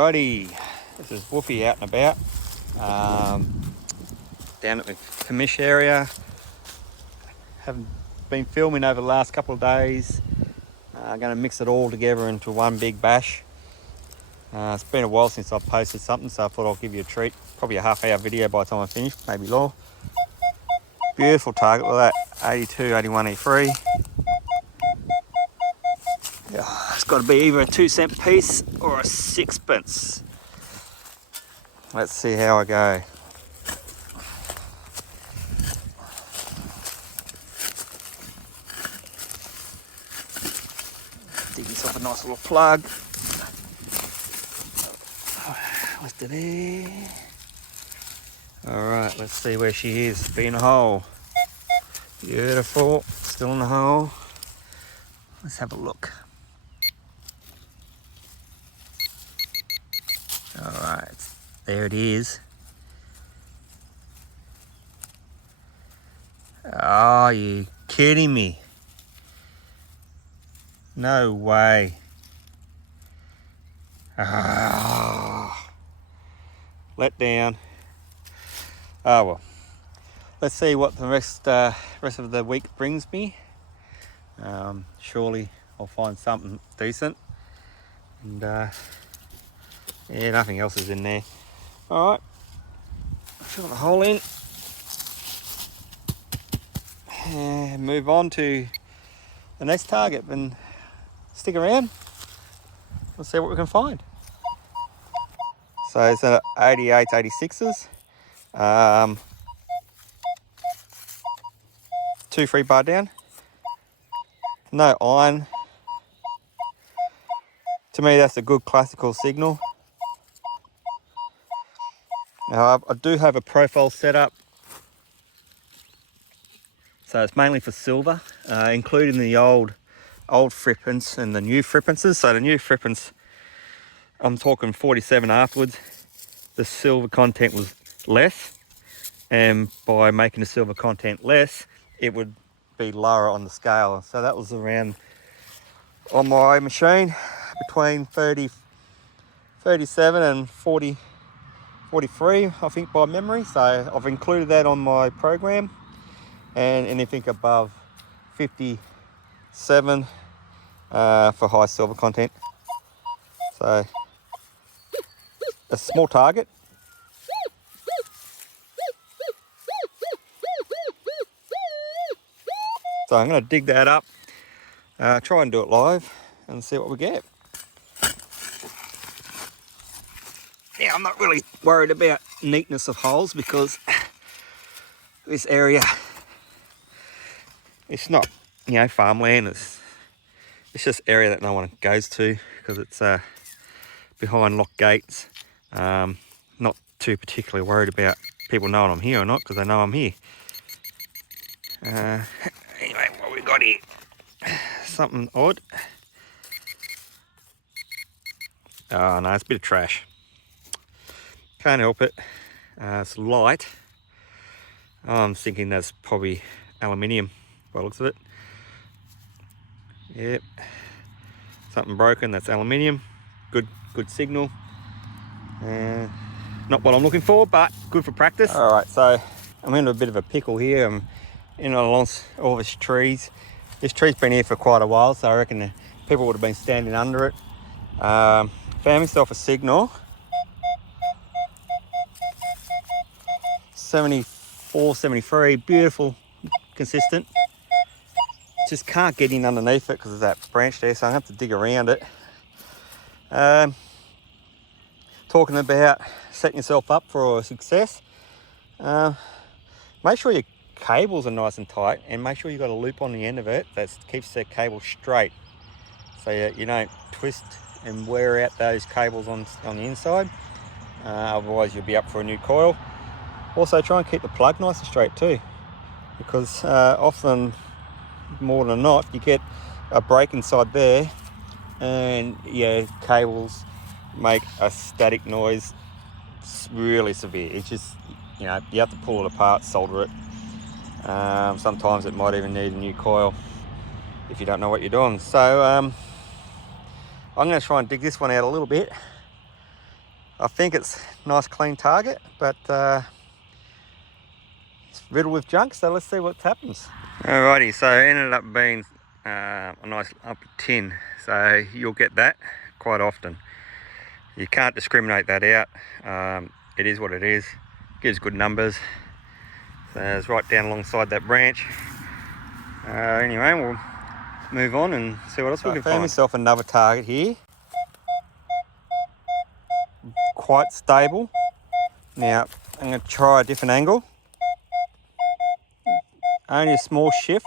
Righty, this is Woofy out and about, down at the commish area. Haven't been filming over the last couple of days. I'm going to mix it all together into one big bash. It's been a while since I've posted something, so I thought I'll give you a treat. Probably a half-hour video by the time I finish, maybe more. Beautiful target, look at that, 82, 81, 83. It's got to be either a 2-cent piece or a 6-pence. Let's see how I go. Dig yourself a nice little plug. Lift it in. Alright, let's see where she is. Be in a hole. Beautiful. Still in the hole. Let's have a look. Alright, there it is. Oh, you kidding me? No way. Let down. Oh well. Let's see what the rest of the week brings me. Surely I'll find something decent. And yeah, nothing else is in there. All right, fill the hole in and move on to the next target. And stick around. Let's see what we can find. So it's an 88, 86s. 2 free bar down. No iron. To me, that's a good classical signal. Now, I do have a profile set up, so it's mainly for silver, including the old frippins and the new frippenses. So the new frippins, I'm talking 47 afterwards, the silver content was less, and by making the silver content less, it would be lower on the scale. So that was around, on my machine, between 37 and 43, I think, by memory. So I've included that on my program, and anything above 57 for high silver content. So a small target. So I'm going to dig that up, try and do it live and see what we get. Yeah, I'm not really worried about neatness of holes because this area, it's not, farmland. It's just area that no one goes to because it's behind locked gates. Not too particularly worried about people knowing I'm here or not because they know I'm here. Anyway, what we got here? Something odd. Oh no, it's a bit of trash. Can't help it. It's light. I'm thinking that's probably aluminium by the looks of it. Yep. Something broken, that's aluminium. Good signal. Not what I'm looking for, but good for practice. Alright, so I'm in a bit of a pickle here. I'm in amongst all these trees. This tree's been here for quite a while, so I reckon people would have been standing under it. Found myself a signal. 74, 73, beautiful, consistent. Just can't get in underneath it because of that branch there, so I have to dig around it. Talking about setting yourself up for success. Make sure your cables are nice and tight, and make sure you've got a loop on the end of it that keeps the cable straight, so you don't twist and wear out those cables on the inside. Otherwise you'll be up for a new coil. Also try and keep the plug nice and straight too, because often, more than not, you get a break inside there and your cables make a static noise. It's really severe. It's just, you have to pull it apart, solder it. Sometimes it might even need a new coil if you don't know what you're doing. So I'm going to try and dig this one out a little bit I think it's a nice clean target, but it's riddled with junk, so let's see what happens. Alrighty, so it ended up being a nice upper tin, so you'll get that quite often. You can't discriminate that out. It is what it is. Gives good numbers. So it's right down alongside that branch. Anyway, we'll move on and see what else we can find. I found myself another target here. Quite stable. Now I'm going to try a different angle. Only a small shift,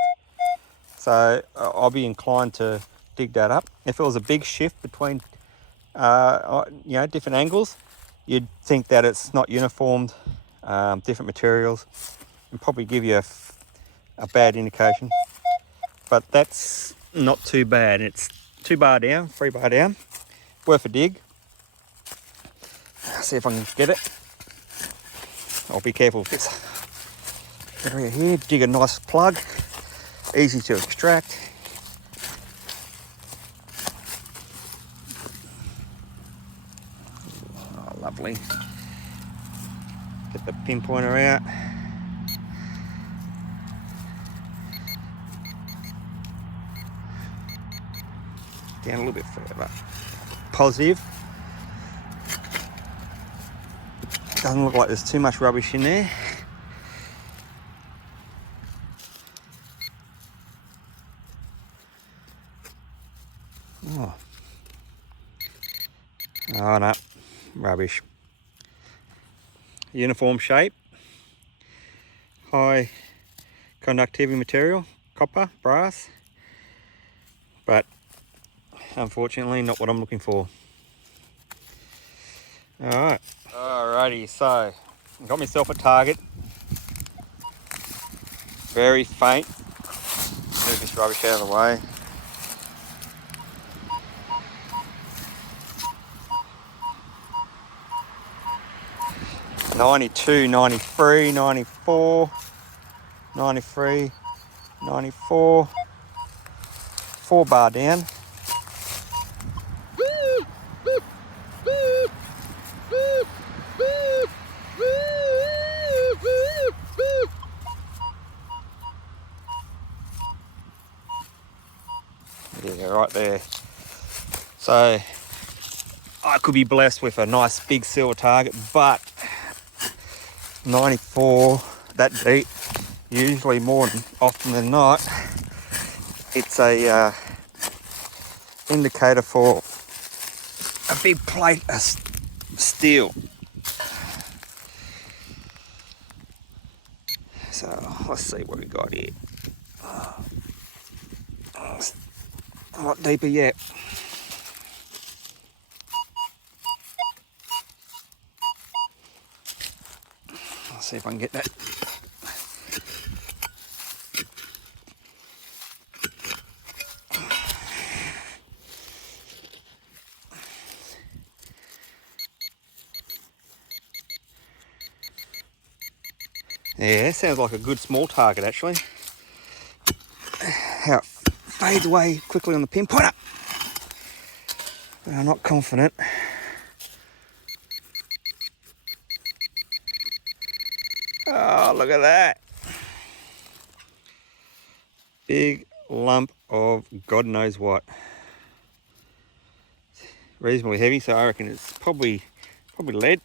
so I'll be inclined to dig that up. If it was a big shift between different angles, you'd think that it's not uniformed, different materials, and probably give you a bad indication. But that's not too bad. It's 2 bar down, 3 bar down, worth a dig. See if I can get it. I'll be careful with this area here. Dig a nice plug, easy to extract. Oh, lovely. Get the pinpointer out. Down a little bit further. Positive. Doesn't look like there's too much rubbish in there. Oh no, rubbish. Uniform shape. High conductivity material, copper, brass. But unfortunately not what I'm looking for. Alright. Alrighty, so I got myself a target. Very faint. Move this rubbish out of the way. $92, $93, $94, $93, $94, 4 bar down. Yeah, right there. So I could be blessed with a nice big silver target, but 94 that deep, usually more than often than not, it's a indicator for a big plate of steel. So let's see what we got here. A lot deeper yet. Let's see if I can get that. Yeah, sounds like a good small target actually. How it fades away quickly on the pinpointer. But I'm not confident. Oh, look at that. Big lump of God knows what. Reasonably heavy, so I reckon it's probably lead.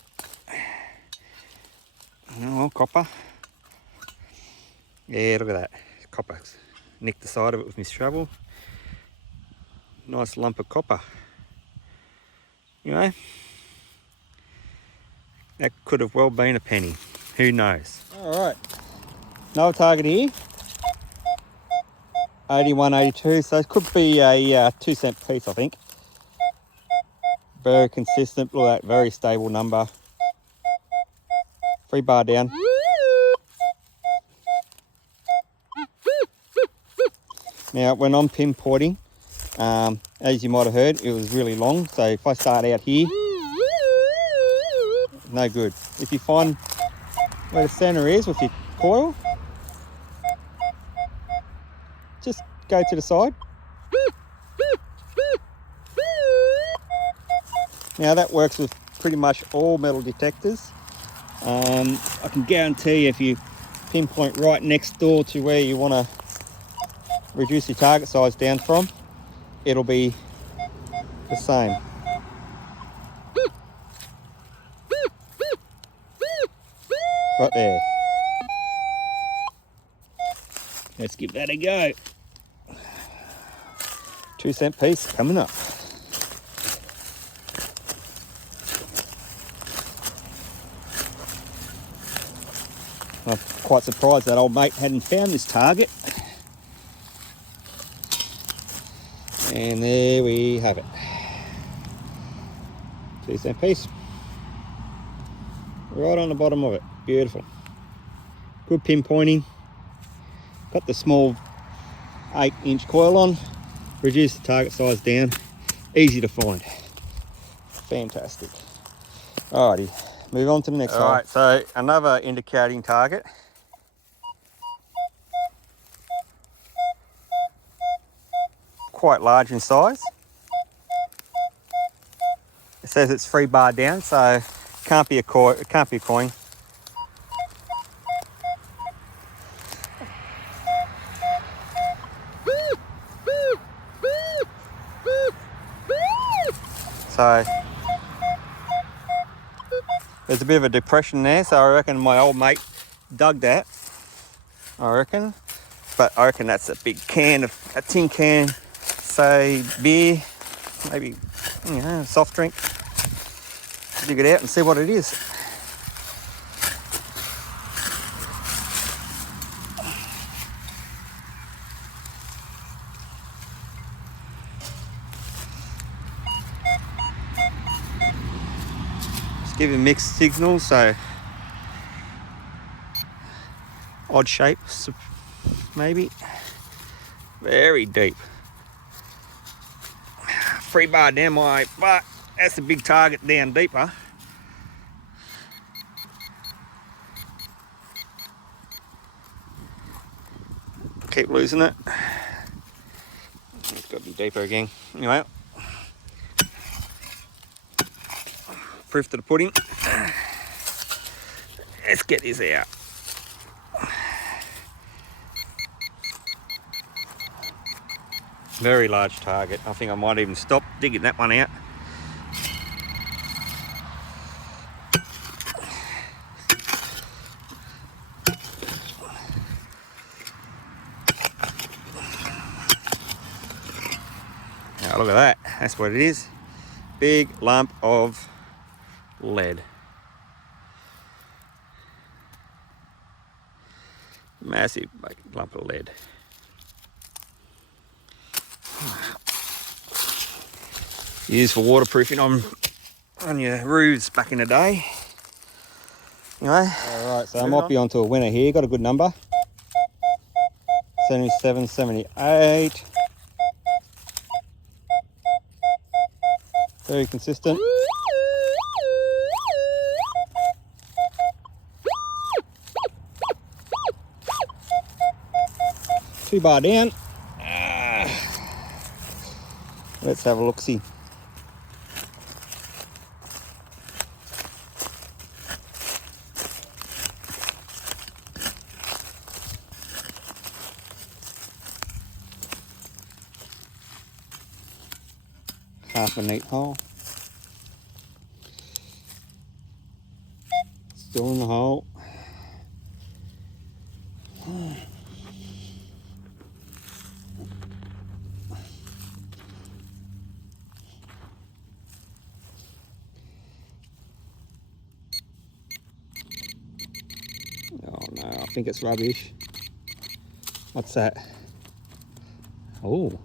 Oh, copper. Yeah, look at that. Copper. Nicked the side of it with my shovel. Nice lump of copper. You know, that could have well been a penny. Who knows? Alright. Another target here. 81, 82. So it could be a 2 cent piece, I think. Very consistent. Look at that. Very stable number. 3 bar down. Now, when I'm pinpointing, as you might have heard, it was really long. So if I start out here, no good. If you find where the center is with your coil, just go to the side. Now that works with pretty much all metal detectors. I can guarantee if you pinpoint right next door to where you want to reduce your target size down from, it'll be the same. Right there. Let's give that a go. 2-cent piece coming up. I'm quite surprised that old mate hadn't found this target. And there we have it. 2-cent piece. Right on the bottom of it. Beautiful. Good pinpointing. Got the small 8-inch coil on. Reduce the target size down. Easy to find. Fantastic. Alrighty, move on to the next one. Alright, so another indicating target. Quite large in size. It says it's 3 bar down, so can't be a coin. It can't be a coin. So there's a bit of a depression there, so I reckon my old mate dug that. I reckon, but I reckon that's a big can of a tin can, say beer, maybe soft drink. Dig it out and see what it is. Just give it mixed signals, so odd shapes, maybe. Very deep. 3 bar down, but that's a big target down deeper. Keep losing it. It's got to be deeper again. Anyway, proof to the pudding. Let's get this out. Very large target. I think I might even stop digging that one out. Now look at that. That's what it is. Big lump of lead. Massive lump of lead. Used for waterproofing on your roofs back in the day. Anyway. Alright, so I might be onto a winner here. Got a good number. 77, 78. Very consistent. Two bar down. Let's have a look-see. Half a neat hole. Still in the hole. Oh no, I think it's rubbish. What's that? Oh.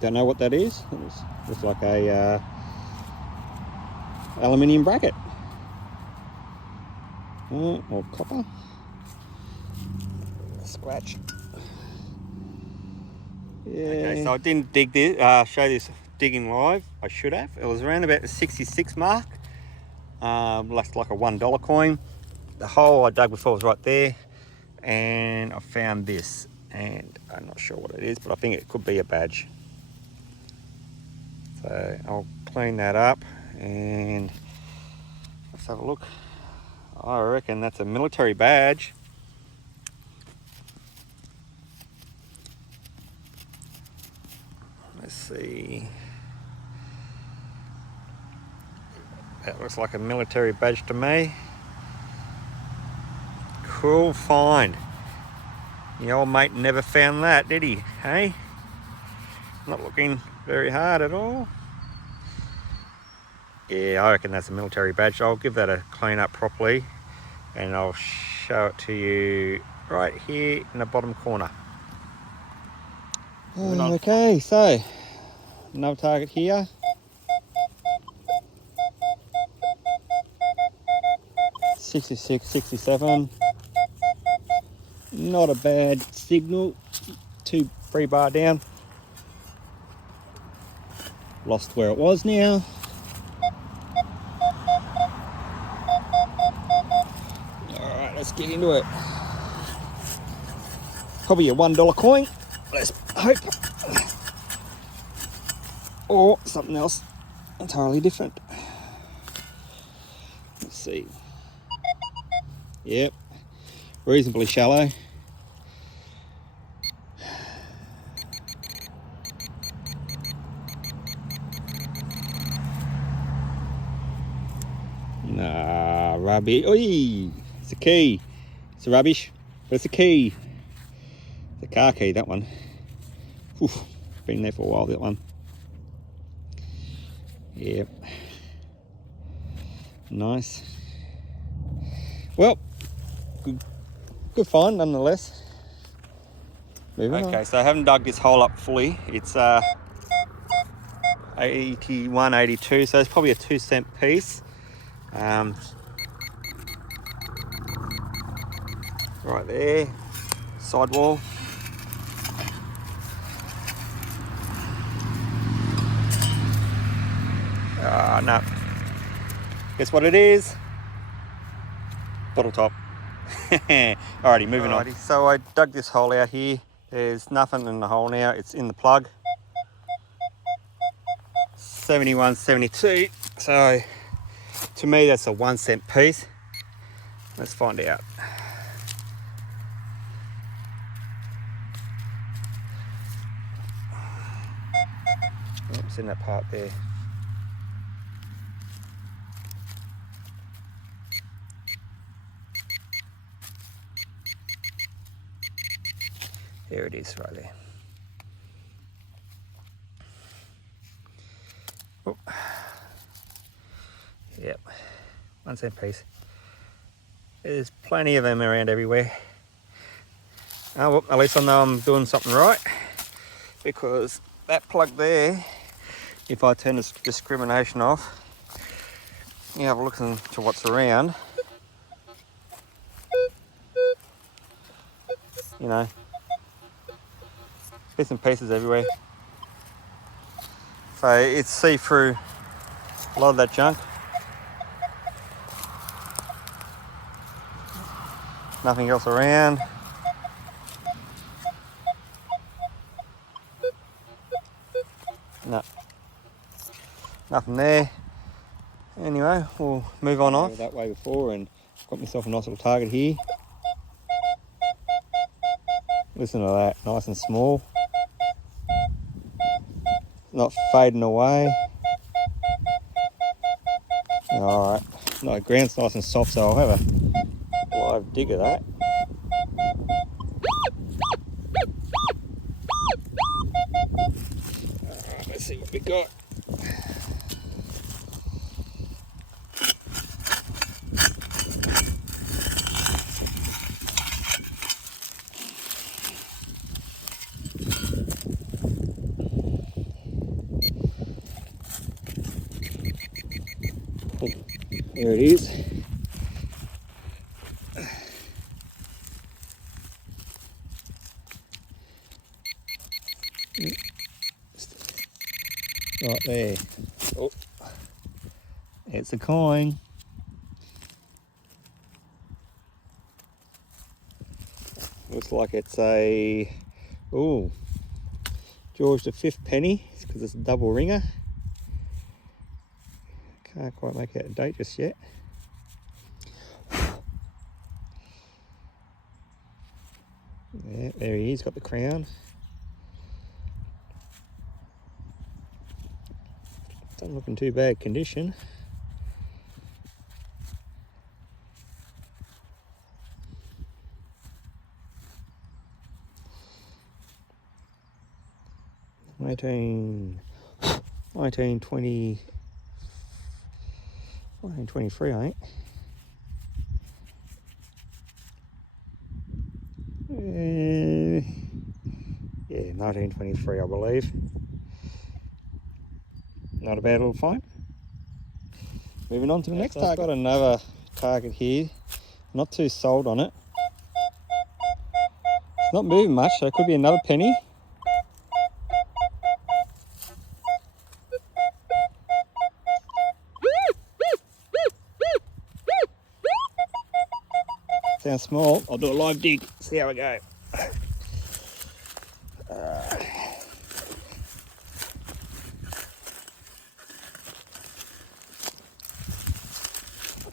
Don't know what that is. It's like a aluminium bracket. Or copper. Scratch. Yeah. Okay, so I didn't dig this, show this digging live. I should have. It was around about the 66 mark. Left like a $1 coin. The hole I dug before was right there, and I found this, and I'm not sure what it is, but I think it could be a badge. So I'll clean that up and let's have a look. I reckon that's a military badge. Let's see. That looks like a military badge to me. Cool find. The old mate never found that, did he? Hey? Not looking very hard at all. Yeah, I reckon that's a military badge. I'll give that a clean up properly and I'll show it to you right here in the bottom corner. Okay, so another target here. $66, $67. Not a bad signal. 2 3-bar down. Lost where it was now. Alright, let's get into it. Probably a $1 coin. Let's hope. Or something else entirely different. Let's see. Yep, reasonably shallow. Nah, rubbish. Oi, it's a key. It's a rubbish, but it's a key. It's a car key, that one. Oof, been there for a while, that one. Yep. Nice. Well, good find nonetheless. Moving on. So I haven't dug this hole up fully. It's 81, 82, so it's probably a 2-cent piece. Right there, sidewall. No. Guess what it is? Bottle top. Alrighty, moving on. So I dug this hole out here. There's nothing in the hole now. It's in the plug. 71, 72. So to me, that's a 1-cent piece. Let's find out. It's in that part there. There it is, right there. Oh. Yep, 1-cent piece. There's plenty of them around everywhere. Oh, well, at least I know I'm doing something right, because that plug there, if I turn this discrimination off, you have a look into what's around, you know, bits and pieces everywhere. So it's see-through a lot of that junk. Nothing else around. No. Nothing there. Anyway, we'll move on off. That way before and got myself a nice little target here. Listen to that, nice and small. Not fading away. Alright, no, ground's nice and soft, so I'll have a live dig of that. Alright, let's see what we got. There it is. Right there. Oh, it's a coin. Looks like it's a George V penny, because it's a double ringer. Can't quite make out a date just yet. Yeah, there he is, got the crown. Doesn't look in too bad condition. $19.23, I think. Yeah, 1923, I believe. Not a bad little find. Moving on to the next target. I've got another target here. Not too sold on it. It's not moving much, so it could be another penny. Sounds small. I'll do a live dig, see how we go. I'll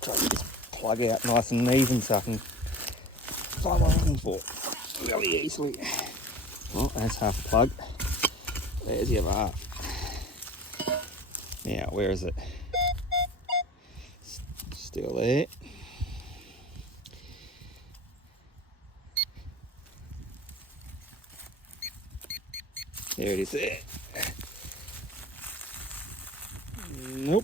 try to get this plug out nice and even so I can find what I'm looking for really easily. Well, that's half a plug. There's the other half. Now, where is it? Still there. There it is there. Nope.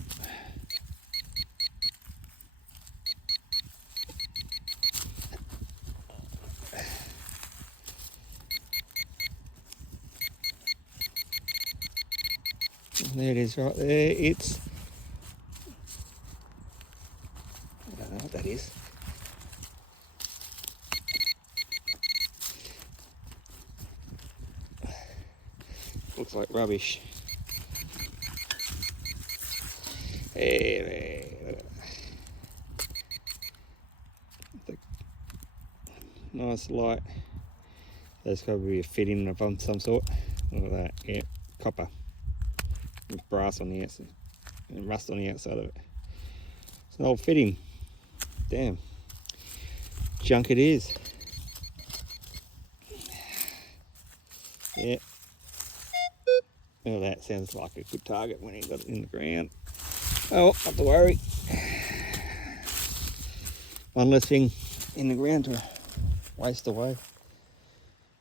There it is right there. It's, I don't know what that is. Looks like rubbish. There. Nice light. There's got to be a fitting of some sort. Look at that. Yeah, copper. With brass on the outside and rust on the outside of it. It's an old fitting. Damn. Junk it is. Yeah. Well, that sounds like a good target when he got it in the ground. Oh, not to worry. One less thing in the ground to waste away.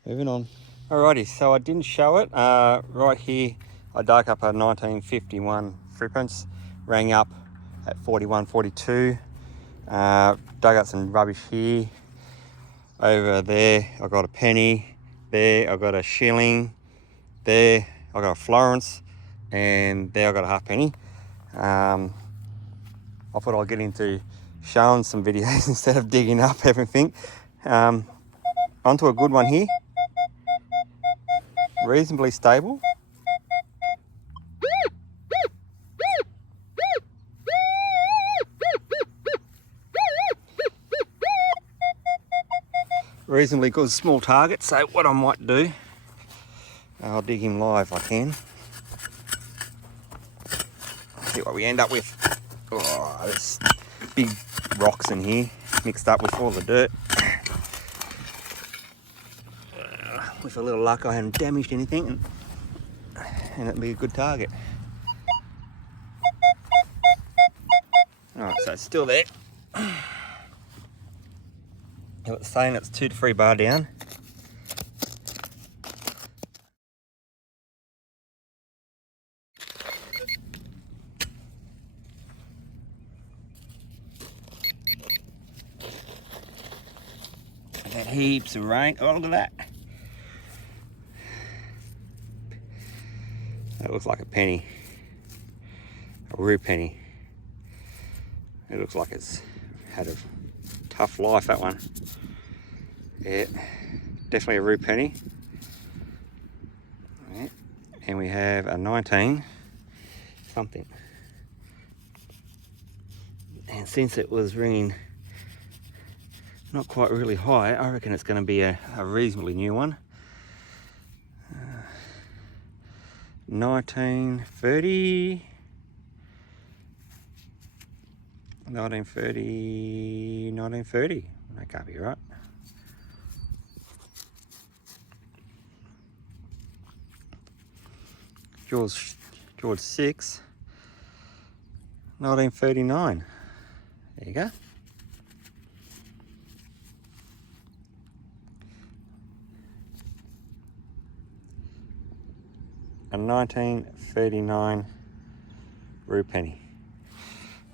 Moving on. Alrighty, so I didn't show it. Right here, I dug up a 1951 threepence, rang up at 41.42. Dug up some rubbish here. Over there, I got a penny. There, I got a shilling. There, I got a Florence, and there I got a halfpenny. I thought I'd get into showing some videos instead of digging up everything. Onto a good one here. Reasonably stable. Reasonably good small target, so what I might do, I'll dig him live if I can. See what we end up with. Oh, there's big rocks in here, mixed up with all the dirt. With a little luck, I haven't damaged anything, and it'll be a good target. Alright, so it's still there. It's saying it's 2 to 3 bar down. I've had heaps of rain. Oh, look at that. That looks like a penny. A rue penny. It looks like it's had a tough life, that one. Yeah, definitely a rue penny. Yeah. And we have a 19 something. And since it was ringing not quite really high, I reckon it's going to be a reasonably new one. 1930. 1930. That can't be right. George 6, 1939. There you go. A 1939 rue penny.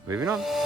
Moving on.